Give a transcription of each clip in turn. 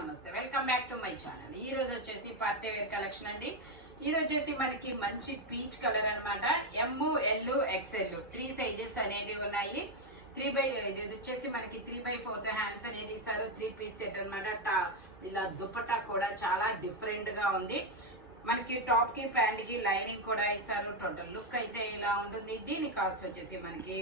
నమస్తే welcome back to my channel. ఈ రోజు వచ్చేసి పార్టీ వేర్ కలెక్షన్ అండి. ఇది వచ్చేసి మనకి మంచి పీచ్ కలర్ అన్నమాట. ఎమ్ ఎల్ ఎక్స్ఎల్ 3 సైజెస్ అనేది ఉన్నాయి. ఇది వచ్చేసి మనకి 3/4 హ్యాండ్స్ అనేది ఇస్తారు. 3 పీస్ సెట్ అన్నమాట. ఇలా దుపట్టా కూడా చాలా డిఫరెంట్ గా ఉంది. మనకి టాప్ కి ప్యాంట్ కి లైనింగ్ కూడా ఇస్తారు. టోటల్ లుక్ అయితే ఇలా ఉంటుంది. దీని కాస్ట్ వచ్చేసి మనకి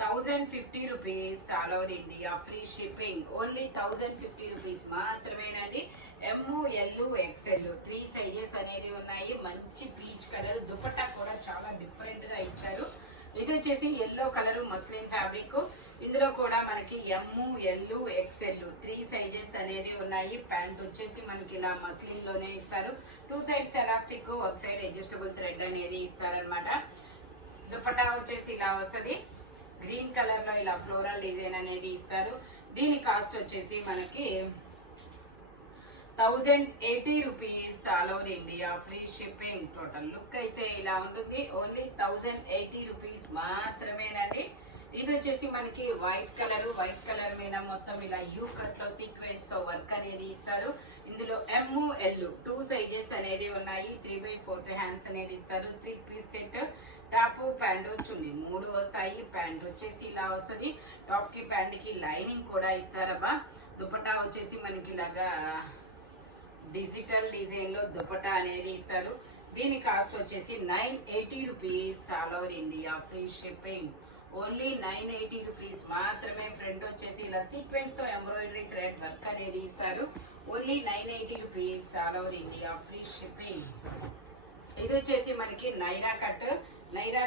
1050 rupees all over India, free shipping. Only 1050 rupees మాత్రమేనండి. ఎమ్ ఎల్ ఎక్స్ఎల్ 3 సైజెస్ అనేది ఉన్నాయి. మంచి పీచ్ కలర్, దుపట్టా కూడా చాలా డిఫరెంట్ గా ఇచ్చారు. ఇది వచ్చేసి ఎల్లో కలర్ మస్లిన్ ఫ్యాబ్రిక్. ఇందులో కూడా మనకి ఎమ్ ఎల్ ఎక్స్ఎల్ 3 సైజెస్ అనేది ఉన్నాయి. ప్యాంట్ వచ్చేసి మనకి ఇలా మస్లిన్ లోనే ఇస్తారు. 2 సైడ్స్ ఎలాస్టిక్, ఒక సైడ్ అడ్జస్టబుల్ థ్రెడ్ అనేది ఇస్తారనమాట. దుపట్టా వచ్చేసి ఇలా వస్తుంది. గ్రీన్ కలర్ లో ఇలా ఫ్లోరల్ డిజైన్ అనేది ఇస్తారు. దీని కాస్ట్ వచ్చేసి మనకి 1080 rupees all over India, free shipping. Total look అయితే ఇలా ఉంటుంది. ఓన్లీ 1080 రూపీస్ మాత్రమేనండి. ఇది వచ్చేసి మనకి వైట్ కలర్ మీద మొత్తం ఇలా యూ కట్ లో సీక్వెన్స్ తో వర్క్ అనేది ఇస్తారు. ఇందులో ఎమ్ ఎల్ 2 సైజెస్ అనేది ఉన్నాయి. 3/4 హ్యాండ్స్ అనేది ఇస్తారు. 3 piece set. Top pant chunni 3 వస్తాయి. ప్యాంట్ వచ్చేసి ఇలా వస్తుంది. టాప్ కి ప్యాంట్ కి లైనింగ్ కూడా ఇస్తారబ్బా. దుపట్టా వచ్చేసి మనకి ఇలాగా డిజిటల్ డిజైన్ లో దుపట్టా అనేది ఇస్తారు. దీని కాస్ట్ వచ్చేసి 980 rupees all over India, free shipping. Only 980 rupees మాత్రమే. ఫ్రంట్ వచ్చేసి ఇలా సీక్వెన్స్ తో ఎంబ్రాయిడరీ థ్రెడ్ వర్క్ అనేది ఇస్తారు. Only 980 rupees all over India, free shipping. ఇది వచ్చేసి మనకి నైరా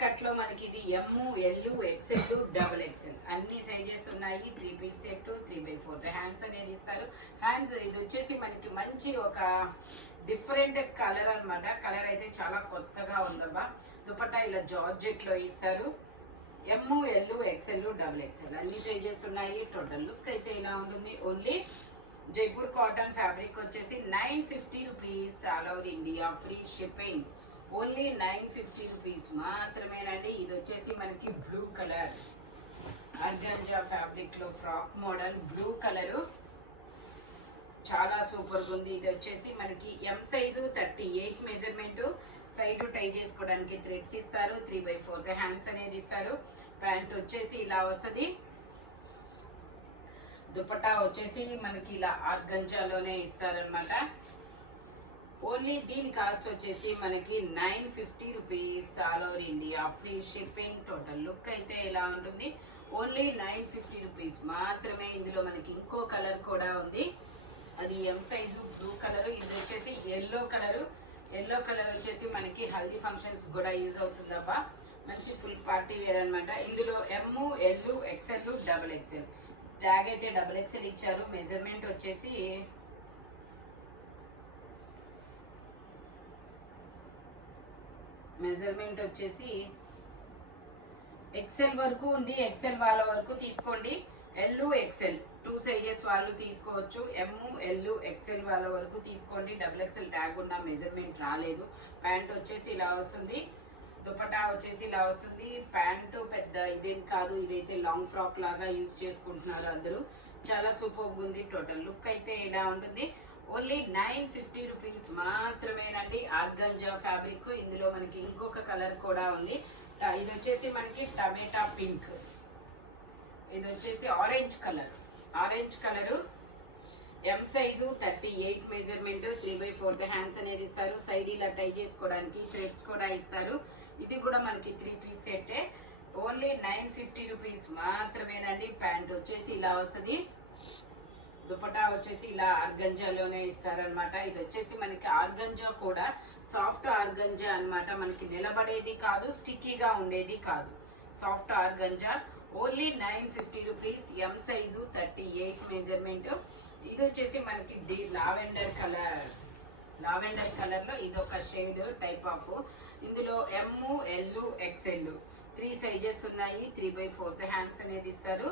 కట్ లో మనకి ఇది ఎమ్ ఎల్ ఎక్స్ఎల్ డబుల్ ఎక్స్ఎల్ అన్ని సైజెస్ ఉన్నాయి. 3 పీస్ సెట్, 3/4 హ్యాండ్స్ అనేది ఇస్తారు. హ్యాండ్స్ ఇది వచ్చేసి మనకి మంచి ఒక డిఫరెంట్ కలర్ అన్నమాట. కలర్ అయితే చాలా కొత్తగా ఉందబ్బా. దుపట్టా ఇలా జార్జెట్ లో ఇస్తారు. M L XL double XL అన్ని సైజెస్ ఉన్నాయి. టోటల్ లుక్ అయితే ఇలా ఉంటుంది. ఓన్లీ జైపూర్ కాటన్ ఫ్యాబ్రిక్ వచ్చేసి 950 rupees all over India, free shipping. Only 950 rupees మాత్రమేనండి. ఇది వచ్చేసి మనకి బ్లూ కలర్ ఆర్గాంజా ఫ్యాబ్రిక్ లో ఫ్రాక్ మోడల్ బ్లూ కలరు చాలా సూపర్ ఉంది. ఇది వచ్చేసి మనకి M size 38 measurement. Side tie చేసుకోవడానికి థ్రెడ్స్ ఇస్తారు. 3/4 హ్యాండ్స్ అనేది ఇస్తారు. ప్యాంట్ వచ్చేసి ఇలా వస్తుంది. దుపట్టా వచ్చేసి మనకి ఇలా ఆర్గంజాలోనే ఇస్తారనమాట. ఓన్లీ దీని కాస్ట్ వచ్చేసి మనకి 950 rupees all over India, free shipping. Total look అయితే ఇలా ఉంటుంది. ఓన్లీ 950 రూపీస్ మాత్రమే. ఇందులో మనకి ఇంకో కలర్ కూడా ఉంది. అది ఎం సైజు బ్లూ కలర్. ఇది వచ్చేసి ఎల్లో కలర్ వచ్చేసి మనకి హల్దీ ఫంక్షన్స్ కూడా యూజ్ అవుతుందబ్బా. మంచి ఫుల్ పార్టీ వేర్ అనమాట. ఇందులో M L XL double XL. Tag అయితే డబుల్ ఎక్స్ఎల్ ఇచ్చారు. మెజర్మెంట్ వచ్చేసి ఎక్స్ఎల్ వరకు ఉంది. ఎక్స్ఎల్ వాళ్ళ వరకు తీసుకోండి. ఎల్ ఎక్స్ఎల్ 2 సైజెస్ వాళ్ళు తీసుకోవచ్చు. ఎమ్ ఎల్ ఎక్స్ఎల్ వాళ్ళ వరకు తీసుకోండి. డబుల్ ఎక్స్ఎల్ ట్యాగ్ ఉన్న మెజర్మెంట్ రాలేదు. ప్యాంట్ వచ్చేసి ఇలా వస్తుంది. దుపట్టా వచ్చేసి ఇలా వస్తుంది. ప్యాంటు పెద్ద ఇదేం కాదు. ఇదైతే లాంగ్ ఫ్రాక్ లాగా యూజ్ చేసుకుంటున్నారు అందరూ. చాలా సూపర్ ఉంది. టోటల్ లుక్ అయితే ఇలా ఉంటుంది. ఓన్లీ 950 రూపీస్ మాత్రమేనండి. Organza fabric. ఇందులో మనకి ఇంకొక కలర్ కూడా ఉంది. ఇది వచ్చేసి మనకి టమాటా పింక్. ఇది వచ్చేసి ఆరెంజ్ కలరు. ఎం సైజు 38 మెజర్మెంట్. 3/4 హ్యాండ్స్ అనేది ఇస్తారు. సైడ్ ఇలా టై చేసుకోవడానికి థ్రెడ్స్ కూడా ఇస్తారు. ఇది కూడా మనకి 3 పీస్ సెట్టే. ఓన్లీ 950 రూపీస్ మాత్రమేనండి. ప్యాంట్ వచ్చేసి ఇలా వస్తుంది. దుపట్టా వచ్చేసి ఇలా ఆర్గంజాలోనే ఇస్తారనమాట. ఇది వచ్చేసి మనకి ఆర్గంజా కూడా సాఫ్ట్ ఆర్గంజా అన్నమాట. మనకి నిలబడేది కాదు, స్టిక్కీగా ఉండేది కాదు. Soft organza. Only 950 rupees. ఎం సైజు 38 మెజర్మెంట్. ఇది వచ్చేసి మనకి లావెండర్ కలర్ లో ఇది ఒక షేడ్ టైప్ ఆఫ్. ఇందులో ఎమ్ ఎల్ ఎక్స్ఎల్ 3 సైజెస్ ఉన్నాయి. 3/4 హ్యాండ్స్ అనేది ఇస్తారు.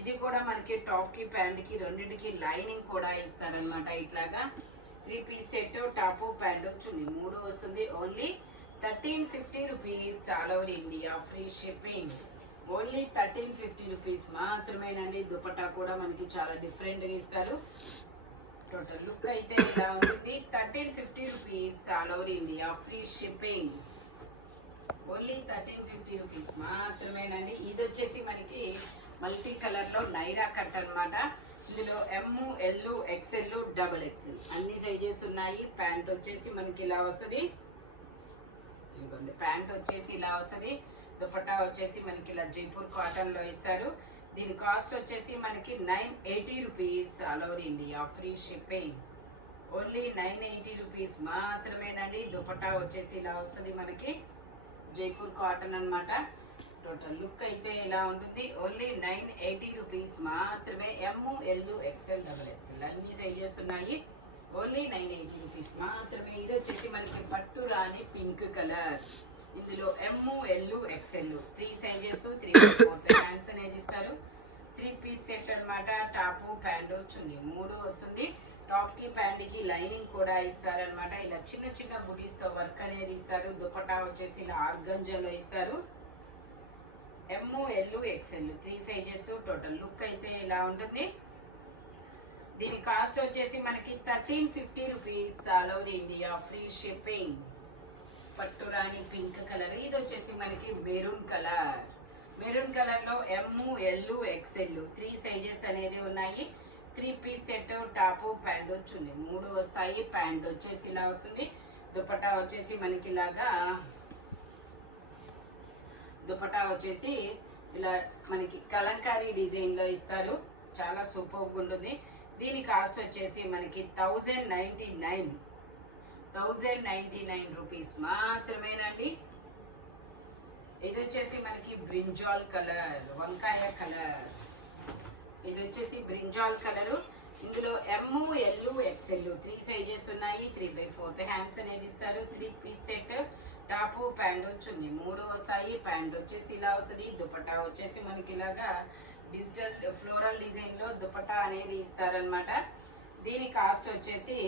ఇది కూడా మనకి టాప్ కి ప్యాంట్ కి రెండింటికి లైనింగ్ కూడా ఇస్తారనమాట. ఇట్లాగా 3 piece set. Top pant chunni 3 వస్తుంది. Only 1350 rupees all over India, free shipping. Only 1350 rupees మాత్రమేనండి. దుపట్టా కూడా మనకి చాలా డిఫరెంట్గా ఇస్తారు. టోటల్ లుక్ అయితే ఇలా ఉంటుంది. 1350 rupees all over India, free shipping. Only 1350 rupees మాత్రమేనండి. ఇది వచ్చేసి మనకి మల్టీ కలర్ లో నైరా కట్ అన్నమాట. ఇందులో M, L, XL, double XL అన్ని సైజెస్ ఉన్నాయి. ప్యాంట్ వచ్చేసి మనకి ఇలా వస్తుంది. ఇదిగోండి ప్యాంట్ వచ్చేసి ఇలా వస్తుంది. దుపట్టా వచ్చేసి మనకి ఇలా జైపూర్ కాటన్ లో ఇస్తారు. దీని కాస్ట్ వచ్చేసి మనకి 980 rupees all over India, free shipping. Only 980 rupees మాత్రమేనండి. దుపట్టా వచ్చేసి ఇలా వస్తుంది మనకి జైపూర్ కాటన్ అన్నమాట. టోటల్ లుక్ అయితే ఇలా ఉంటుంది. ఓన్లీ 980 రూపీస్ మాత్రమే. M, L, XL, double XL అన్ని సైజెస్ ఉన్నాయి. ఓన్లీ 980 రూపీస్ మాత్రమే. ఇది వచ్చేసి మనకి పట్టు రాని పింక్ కలర్. ఇందులో M, L, XL 3 sizes, 3/4 hands అనేది ఇస్తారు. 3 పీస్ సెట్ అన్నమాట. టాప్, ప్యాంటు, చున్నీ 3 వస్తుంది. టాప్ కి ప్యాంట్ కి లైనింగ్ కూడా ఇస్తారనమాట. ఇలా చిన్న చిన్న బుటీస్ తో వర్క్ అనేది ఇస్తారు. దుపట్టా వచ్చేసి ఇలా ఆర్గంజాలో ఇస్తారు. M, L, XL 3 sizes. Total look అయితే ఇలా ఉంటుంది. దీని కాస్ట్ వచ్చేసి మనకి 1350 rupees all over India, free shipping. పట్టు రాణి పింక్ కలర్. ఇది వచ్చేసి మనకి మెరూన్ కలర్. మెరూన్ కలర్ లో ఎమ్, ఎల్, ఎక్స్ఎల్ 3 సైజెస్ అనేది ఉన్నాయి. 3 piece set. Top, pant, chunni 3 వస్తాయి. ప్యాంట్ వచ్చేసి ఇలా వస్తుంది. దుపట్టా వచ్చేసి మనకి ఇలాగా దుపట్టా వచ్చేసి ఇలా మనకి కలంకారీ డిజైన్ లో ఇస్తారు. చాలా సూపర్గా ఉంటుంది. దీని కాస్ట్ వచ్చేసి మనకి 1099 రూపీస్ మాత్రమేనండి. ఇది వచ్చేసి మనకి బ్రింజాల్ కలర్, వంకాయ కలర్. ఇది వచ్చేసి బ్రింజాల్ కలరు. ఇందులో ఎమ్, ఎల్, ఎక్స్ఎల్ 3 సైజెస్ ఉన్నాయి. 3/4 హ్యాండ్స్ అనేది ఇస్తారు. 3 piece set. Top, pant, chunni 3 వస్తాయి. ప్యాంట్ వచ్చేసి ఇలా వస్తుంది. దుపట్టా వచ్చేసి మనకి ఇలాగా డిజిటల్ ఫ్లోరల్ డిజైన్ లో దుపట్టా అనేది ఇస్తారనమాట. దీని కాస్ట్ వచ్చేసి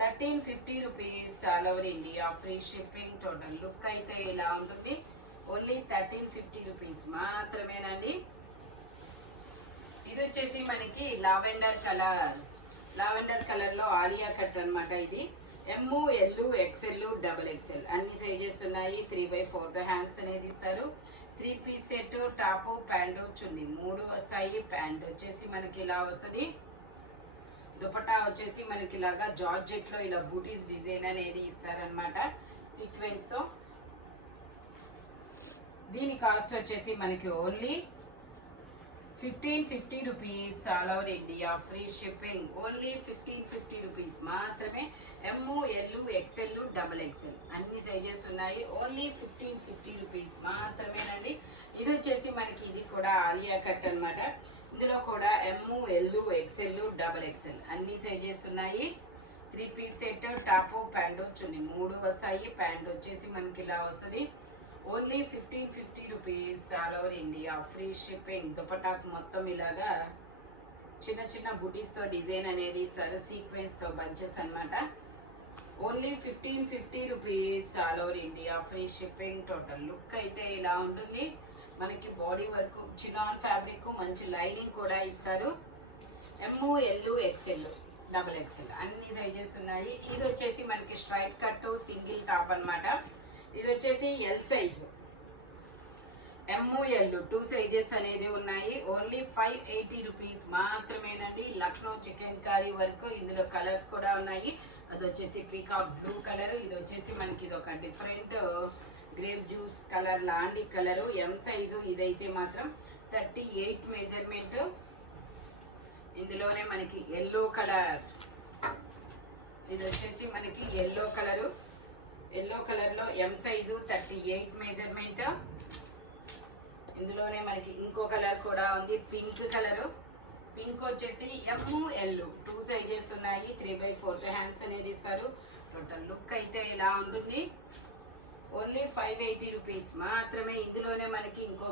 1350 rupees all over India, free shipping. Total look అయితే ఇలా ఉంటుంది. ఓన్లీ 1350 రూపీస్ మాత్రమేనండి. ఇది వచ్చేసి మనకి లావెండర్ కలర్. లావెండర్ కలర్ లో ఆలియా కట్ అన్నమాట. ఇది ఎమ్, ఎల్, ఎక్స్ఎల్, డబుల్ ఎక్స్ఎల్ అన్ని సైజెస్ ఉన్నాయి. 3/4 హ్యాండ్స్ అనేది ఇస్తారు. 3 piece set. Top, pant, chunni 3 వస్తాయి. ప్యాంట్ వచ్చేసి మనకి ఇలా వస్తుంది. దుపట్టా వచ్చేసి మనకి ఇలాగా జార్జెట్ లో ఇలా బూటీస్ డిజైన్ అనేది ఇస్తారనమాట సీక్వెన్స్ తో. దీని కాస్ట్ వచ్చేసి మనకి only 1550 rupees all over India, free shipping. Only 1550 rupees మాత్రమే. M, L, XL, double XL అన్ని సైజెస్ ఉన్నాయి. ఓన్లీ 1550 రూపీస్ మాత్రమేనండి. ఇది వచ్చేసి మనకి ఇది కూడా ఆలియా కట్ అన్నమాట. ఇందులో కూడా M, L, XL, double XL అన్ని సైజెస్ ఉన్నాయి. 3 piece set. Top, pant, chunni 3 వస్తాయి. ప్యాంట్ వచ్చేసి మనకి ఇలా వస్తుంది. Only 1550 rupees all over India, free shipping. దుపట్టాకు మొత్తం ఇలాగా చిన్న చిన్న బుటీస్ తో డిజైన్ అనేది ఇస్తారు. సీక్వెన్స్ తో బంచెస్ అన్నమాట. Only 1550 rupees all over India, free shipping. Total look అయితే ఇలా ఉంటుంది. మనకి బాడీ వర్క్ చినాన్ ఫ్యాబ్రిక్, మంచి లైనింగ్ కూడా ఇస్తారు. M, L, XL, double XL అన్ని సైజెస్ ఉన్నాయి. ఇది వచ్చేసి మనకి స్ట్రైట్ కట్ సింగిల్ టాప్ అన్నమాట. ఇది వచ్చేసి L size. M, L 2 sizes అనేది ఉన్నాయి. ఓన్లీ 580 రూపీస్ మాత్రమేనండి. Lucknow chikankari work. ఇందులో కలర్స్ కూడా ఉన్నాయి. అది వచ్చేసి పీకాక్ బ్లూ కలర్. ఇది వచ్చేసి మనకి ఇది ఒక డిఫరెంట్ గ్రేప్ జ్యూస్ కలర్ లాంటి కలరు. M size. ఇదైతే మాత్రం 38 మెజర్మెంట్. ఇందులోనే మనకి ఎల్లో కలర్. ఇది వచ్చేసి మనకి ఎల్లో కలరు. ఎల్లో కలర్ లో ఎం సైజు 38 మెజర్మెంట్. ఇందులోనే మనకి ఇంకో కలర్ కూడా ఉంది, పింక్ కలరు. పింక్ వచ్చేసి ఎమ్, ఎల్ 2 సైజెస్ ఉన్నాయి. 3/4 హ్యాండ్స్ అనేది ఇస్తారు. టోటల్ లుక్ అయితే ఇలా ఉంటుంది. ఓన్లీ 580 రూపీస్ మాత్రమే. ఇందులోనే మనకి ఇంకో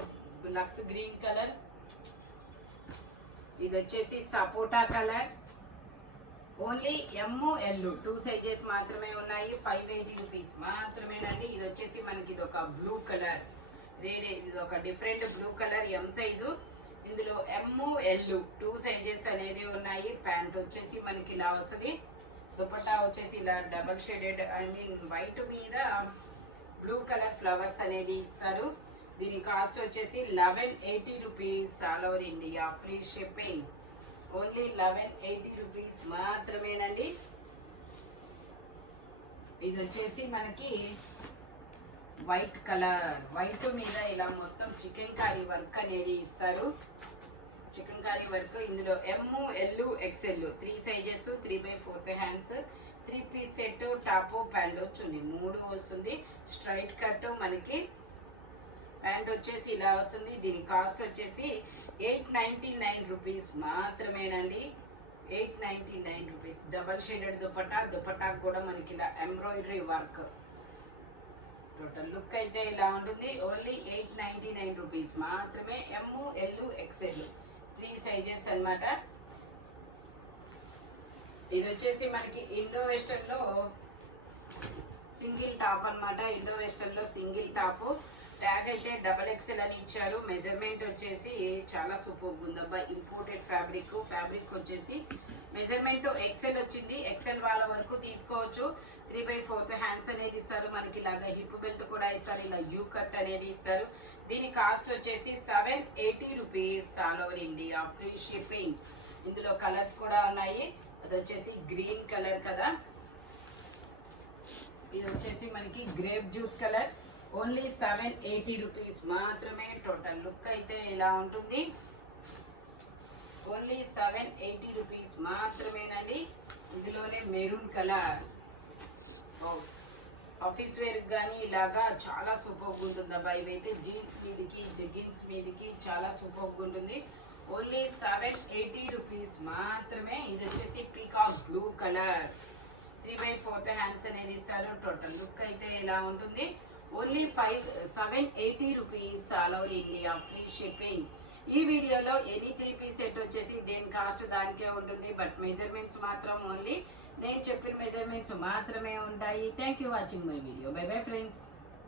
లక్స్ గ్రీన్ కలర్. ఇది వచ్చేసి సపోటా కలర్. ఓన్లీ ఎమ్, ఎల్ 2 సైజెస్ మాత్రమే ఉన్నాయి. 580 రూపీస్ మాత్రమేనండి. ఇది వచ్చేసి మనకి ఇది ఒక బ్లూ కలర్. ఇది ఒక different blue colour M size. ఇందులో ఎమ్ ఎల్ 2 సైజెస్ అనేది ఉన్నాయి. ప్యాంట్ వచ్చేసి మనకి ఇలా వస్తుంది. దుపట్టా వచ్చేసి ఇలా డబల్ షేడెడ్ వైట్ మీద బ్లూ కలర్ ఫ్లవర్స్ అనేది ఇస్తారు. దీని కాస్ట్ వచ్చేసి 1180 rupees. All over India free shipping. Only 1180 rupees మాత్రమేనండి. ఇది వచ్చేసి మనకి వైట్ కలర్, వైట్ మీద ఇలా మొత్తం చికెన్ కారీ వర్క్ అనేది ఇస్తారు. చికెన్ కారీ వర్క్ ఇందులో M L XL 3 sizes, 3/4 hands, 3 piece set, top pant వచ్చింది 3 వస్తుంది. స్ట్రైట్ కట్ మనకి ప్యాంట్ వచ్చేసి ఇలా వస్తుంది. దీని కాస్ట్ వచ్చేసి 899 రూపీస్ మాత్రమేనండి. 899 రూపీస్. డబల్ షేడెడ్ దుపట్టా, దుపట్టాకు కూడా మనకి ఇలా ఎంబ్రాయిడరీ వర్క్. టోటల్ లుక్ అయితే ఇలా ఉంటుంది. ఓన్లీ 899 రూపీస్ మాత్రమే. ఎమ్ ఎల్ ఎక్స్ఎల్ 3 సైజెస్ అన్నమాట. ఇది వచ్చేసి మనకి ఇండో వెస్టర్న్ లో సింగిల్ టాప్ అన్నమాట. ఇండో వెస్టర్న్ లో సింగిల్ టాప్. ట్యాగ్ అయితే డబల్ ఎక్స్ఎల్ అని ఇచ్చారు. మెజర్మెంట్ వచ్చేసి చాలా సూపర్ ఉందబ్బా. Imported fabric. ఫ్యాబ్రిక్ వచ్చేసి మెజర్మెంట్ ఎక్సెల్ వచ్చింది. ఎక్సెల్ వాళ్ళ వరకు తీసుకోవచ్చు. 3/4 హ్యాండ్స్ అనేది ఇస్తారు. మనకి ఇలాగా హిప్ బెల్ట్ కూడా ఇస్తారు. ఇలా యూ కట్ అనేది ఇస్తారు. దీని కాస్ట్ వచ్చేసి 780 rupees. All over India free shipping. ఇందులో కలర్స్ కూడా ఉన్నాయి. అది వచ్చేసి గ్రీన్ కలర్ కదా, ఇది వచ్చేసి మనకి grape juice colour. Only 780 rupees మాత్రమే. టోటల్ లుక్ అయితే ఇలా ఉంటుంది. ఓన్లీ 780 రూపీస్ మాత్రమేనండి. ఇందులోనే మెరూన్ కలర్ ఆఫీస్ వేర్ కానీ ఇలాగా చాలా సూపర్గా ఉంటుంది అబ్బా. ఇవైతే జీన్స్ మీదకి జెగిన్స్ మీదకి చాలా సూపర్గా ఉంటుంది. ఓన్లీ 780 రూపీస్ మాత్రమే. ఇది వచ్చేసి పీకాక్ బ్లూ కలర్. 3/4 హ్యాండ్స్ అనేది ఇస్తారు. టోటల్ లుక్ అయితే ఇలా ఉంటుంది. Only 780 rupees. All over India free shipping. ఈ వీడియోలో ఎనీ 3 పీస్ సెట్ వచ్చేసి దేని కాస్ట్ దానికే ఉంటుంది. బట్ మెజర్మెంట్స్ మాత్రం ఓన్లీ నేను చెప్పిన మెజర్మెంట్స్ మాత్రమే ఉంటాయి. Thank you watching my video. By bye friends.